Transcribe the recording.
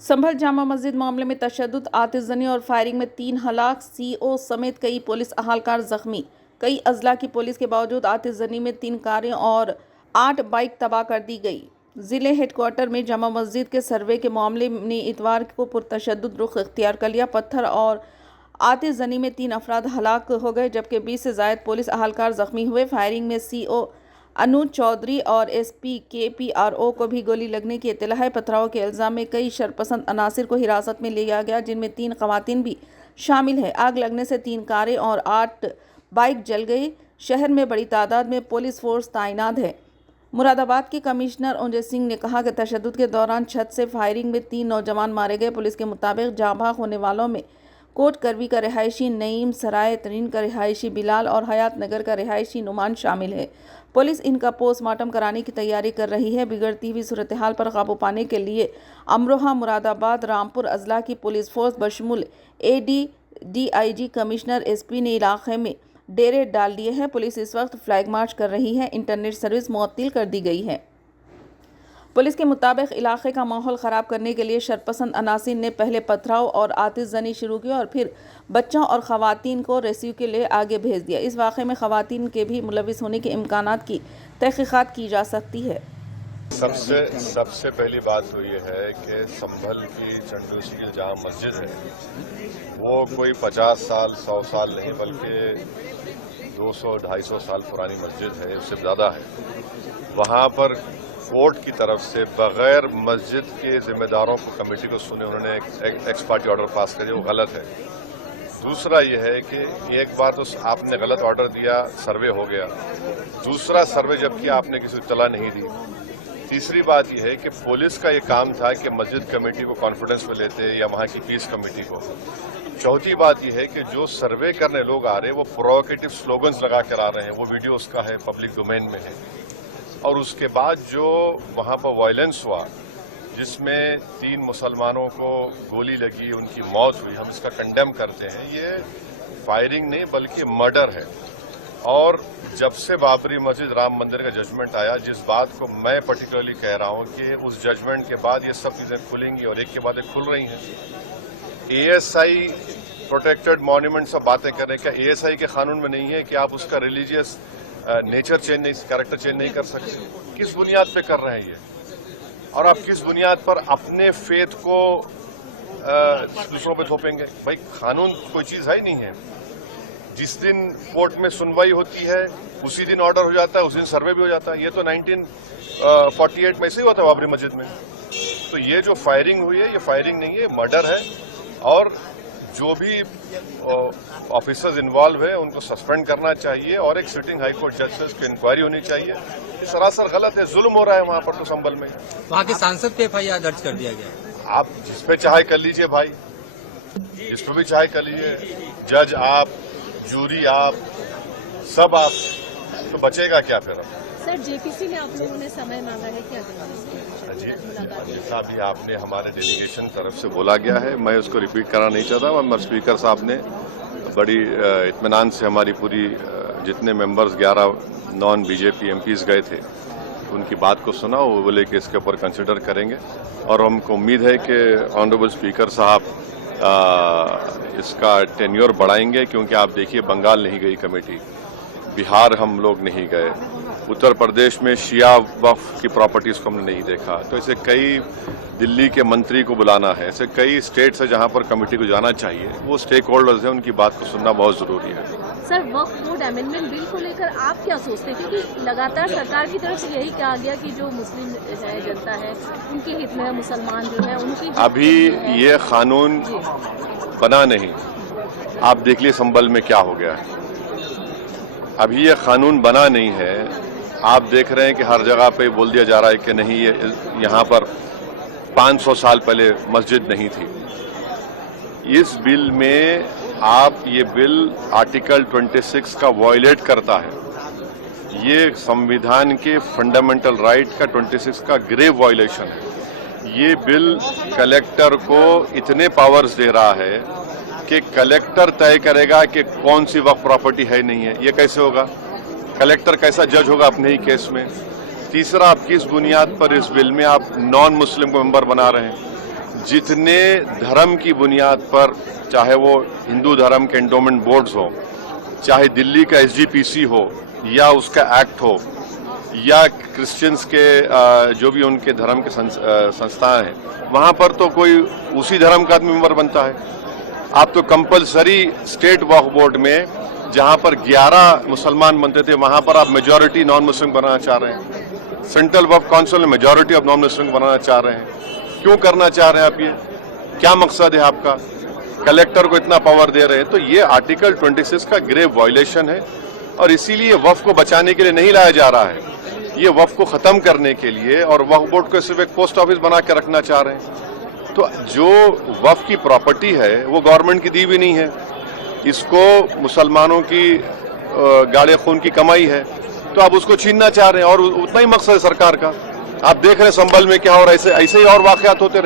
संभल जामा मस्जिद मामले में तशद्दुद, आतिशजनी और फायरिंग में 3 हलाक, सीओ समेत कई पुलिस अहलकार जख्मी। कई अजला की पुलिस के बावजूद आतिशजनी में 3 कारें और 8 बाइक तबाह कर दी गई। जिले हेडक्वार्टर में जामा मस्जिद के सर्वे के मामले ने इतवार को पुरतशद्दुद रुख इख्तियार कर लिया। पत्थर और आतिशजनी में 3 अफराद हलाक हो गए जबकि 20 से ज़ायद पुलिस अहलकार जख्मी हुए। फायरिंग में सीओ अनुज चौधरी और एसपी KPRO को भी गोली लगने की इत्तला है। पथराव के इल्ज़ाम में कई शरपसंद अनासिर को हिरासत में लिया गया जिनमें 3 खवातीन भी शामिल है। आग लगने से 3 कारें और 8 बाइक जल गई। शहर में बड़ी तादाद में पुलिस फोर्स तैनात है। मुरादाबाद के कमिश्नर अजय सिंह ने कहा कि तशद्दुद के दौरान छत से फायरिंग में 3 नौजवान मारे गए। पुलिस के मुताबिक जाँबाग होने वालों में कोट करवी का रिहायशी नईम, सराय तरीन का रिहायशी बिलाल और हयात नगर का रिहायशी नुमान शामिल है। पुलिस इनका पोस्टमार्टम कराने की तैयारी कर रही है। बिगड़ती हुई सूरत हाल पर काबू पाने के लिए अमरोहा, मुरादाबाद, रामपुर अजला की पुलिस फोर्स बशमूल AD, DIG, कमिश्नर, SP ने इलाके में डेरे डाल दिए हैं। पुलिस इस वक्त फ्लैग मार्च कर रही है। इंटरनेट सर्विस मुअत्तल कर दी गई है। पुलिस के मुताबिक इलाके का माहौल ख़राब करने के लिए शरपसंद अनासिर ने पहले पथराव और आतिशजनी शुरू की और फिर बच्चों और ख़वातीन को रेस्क्यू के लिए आगे भेज दिया। इस वाक़े में ख़वातीन के भी मुलविस होने के इम्कानात की तहक़ीक़ात की जा सकती है। सबसे पहली बात तो ये है कि संभल की चंडूशील जहाँ मस्जिद है वो कोई 50 साल 100 साल नहीं बल्कि 200-250 साल पुरानी मस्जिद है, उससे ज़्यादा है। वहाँ पर कोर्ट की तरफ से बगैर मस्जिद के जिम्मेदारों को कमेटी को सुने उन्होंने एक एक्स पार्टी ऑर्डर पास कर दिया, वो गलत है। दूसरा ये है कि एक बार तो आपने गलत ऑर्डर दिया, सर्वे हो गया, दूसरा सर्वे जबकि आपने किसी को इत्तला नहीं दी। तीसरी बात यह है कि पुलिस का ये काम था कि मस्जिद कमेटी को कॉन्फिडेंस में लेते या वहाँ की पीस कमेटी को। चौथी बात यह है कि जो सर्वे करने लोग आ रहे हैं वो प्रोवोकेटिव स्लोगन्स लगा कर आ रहे हैं, वो वीडियो उसका है, पब्लिक डोमेन में है। और उसके बाद जो वहाँ पर वायलेंस हुआ जिसमें 3 मुसलमानों को गोली लगी, उनकी मौत हुई, हम इसका कंडेम करते हैं। ये फायरिंग नहीं बल्कि मर्डर है। और जब से बाबरी मस्जिद राम मंदिर का जजमेंट आया, जिस बात को मैं पर्टिकुलरली कह रहा हूँ कि उस जजमेंट के बाद ये सब चीज़ें खुलेंगी और एक के बाद एक खुल रही हैं। ASI प्रोटेक्टेड मॉन्यूमेंट सब बातें कर रहे हैं, क्या ASI के कानून में नहीं है कि आप उसका रिलीजियस नेचर चेंज नहीं, कैरेक्टर चेंज नहीं कर सकते? किस बुनियाद पे कर रहे हैं ये? और आप किस बुनियाद पर अपने फेथ को दूसरों पे थोपेंगे? भाई कानून कोई चीज़ है ही नहीं है। जिस दिन कोर्ट में सुनवाई होती है उसी दिन ऑर्डर हो जाता है, उस दिन सर्वे भी हो जाता है। ये तो 1948 में ऐसे ही हुआ था बाबरी मस्जिद में। तो ये जो फायरिंग हुई है ये फायरिंग नहीं है, मर्डर है। और जो भी ऑफिसर्स इन्वॉल्व है उनको सस्पेंड करना चाहिए और एक सिटिंग हाई कोर्ट जज से इसकी इंक्वायरी होनी चाहिए। ये सरासर गलत है, जुल्म हो रहा है वहां पर तो संभल में। वहां के सांसद पे FIR दर्ज कर दिया गया। आप जिस पे चाहे कर लीजिए भाई, जिस पे भी चाहे कर लीजिए, जज आप, जूरी आप, सब आप, तो बचेगा क्या फिर? सर, JPC में आप लोगों ने समय मांगा है क्या? जितना भी आपने हमारे डेलीगेशन तरफ से बोला गया है मैं उसको रिपीट करना नहीं चाहता। मगर स्पीकर साहब ने बड़ी इत्मीनान से हमारी पूरी जितने मेंबर्स 11 नॉन BJP MPs गए थे उनकी बात को सुना। वो बोले कि इसके ऊपर कंसिडर करेंगे और हमको उम्मीद है कि ऑनरेबल स्पीकर साहब इसका टेन्योर बढ़ाएंगे, क्योंकि आप देखिए बंगाल नहीं गई कमेटी, बिहार हम लोग नहीं गए, उत्तर प्रदेश में शिया वक्फ की प्रॉपर्टीज को हमने नहीं देखा। तो ऐसे कई, दिल्ली के मंत्री को बुलाना है, ऐसे कई स्टेट्स है जहां पर कमेटी को जाना चाहिए। वो स्टेक होल्डर्स हैं, उनकी बात को सुनना बहुत जरूरी है। सर, वक्फ बोर्ड अमेंडमेंट बिल को लेकर आप क्या सोचते हैं? क्योंकि लगातार सरकार की तरफ से यही कहा गया कि जो मुस्लिम है, जनता है, उनके हित में है, मुसलमान जो है उनकी। अभी ये कानून बना नहीं, आप देख लीजिए संभल में क्या हो गया है। अभी ये कानून बना नहीं है। आप देख रहे हैं कि हर जगह पे बोल दिया जा रहा है कि नहीं, ये यहाँ पर 500 साल पहले मस्जिद नहीं थी। इस बिल में आप ये बिल आर्टिकल 26 का वायलेट करता है। ये संविधान के फंडामेंटल राइट का 26 का ग्रेव वायलेशन है। ये बिल कलेक्टर को इतने पावर्स दे रहा है कि कलेक्टर तय करेगा कि कौन सी वक्फ प्रॉपर्टी है नहीं है। ये कैसे होगा? कलेक्टर कैसा जज होगा अपने ही केस में? तीसरा, आप किस बुनियाद पर इस बिल में आप नॉन मुस्लिम को मेंबर बना रहे हैं? जितने धर्म की बुनियाद पर, चाहे वो हिंदू धर्म के एंडोमेंट बोर्ड्स हो, चाहे दिल्ली का एसजीपीसी हो या उसका एक्ट हो, या क्रिश्चियंस के जो भी उनके धर्म के संस्थान हैं, वहां पर तो कोई उसी धर्म का आदमी मेंबर बनता है। आप तो कंपलसरी स्टेट वक्फ बोर्ड में जहां पर 11 मुसलमान बनते थे, वहां पर आप मेजॉरिटी नॉन मुस्लिम बनाना चाह रहे हैं। सेंट्रल वक्फ काउंसिल में मेजॉरिटी ऑफ नॉन मुस्लिम बनाना चाह रहे हैं। क्यों करना चाह रहे हैं आप? ये क्या मकसद है आपका? कलेक्टर को इतना पावर दे रहे हैं, तो ये आर्टिकल 26 का ग्रेव वायलेशन है और इसीलिए वक्फ को बचाने के लिए नहीं लाया जा रहा है, ये वक्फ को खत्म करने के लिए, और वक्फ बोर्ड को सिर्फ एक पोस्ट ऑफिस बना के रखना चाह रहे हैं। तो जो वक्फ की प्रॉपर्टी है वो गवर्नमेंट की दी भी नहीं है, इसको मुसलमानों की गाड़े खून की कमाई है, तो आप उसको छीनना चाह रहे हैं। और उतना ही मकसद है सरकार का। आप देख रहे हैं संभल में क्या हो रहा है, ऐसे ही और वाकयात होते रहे।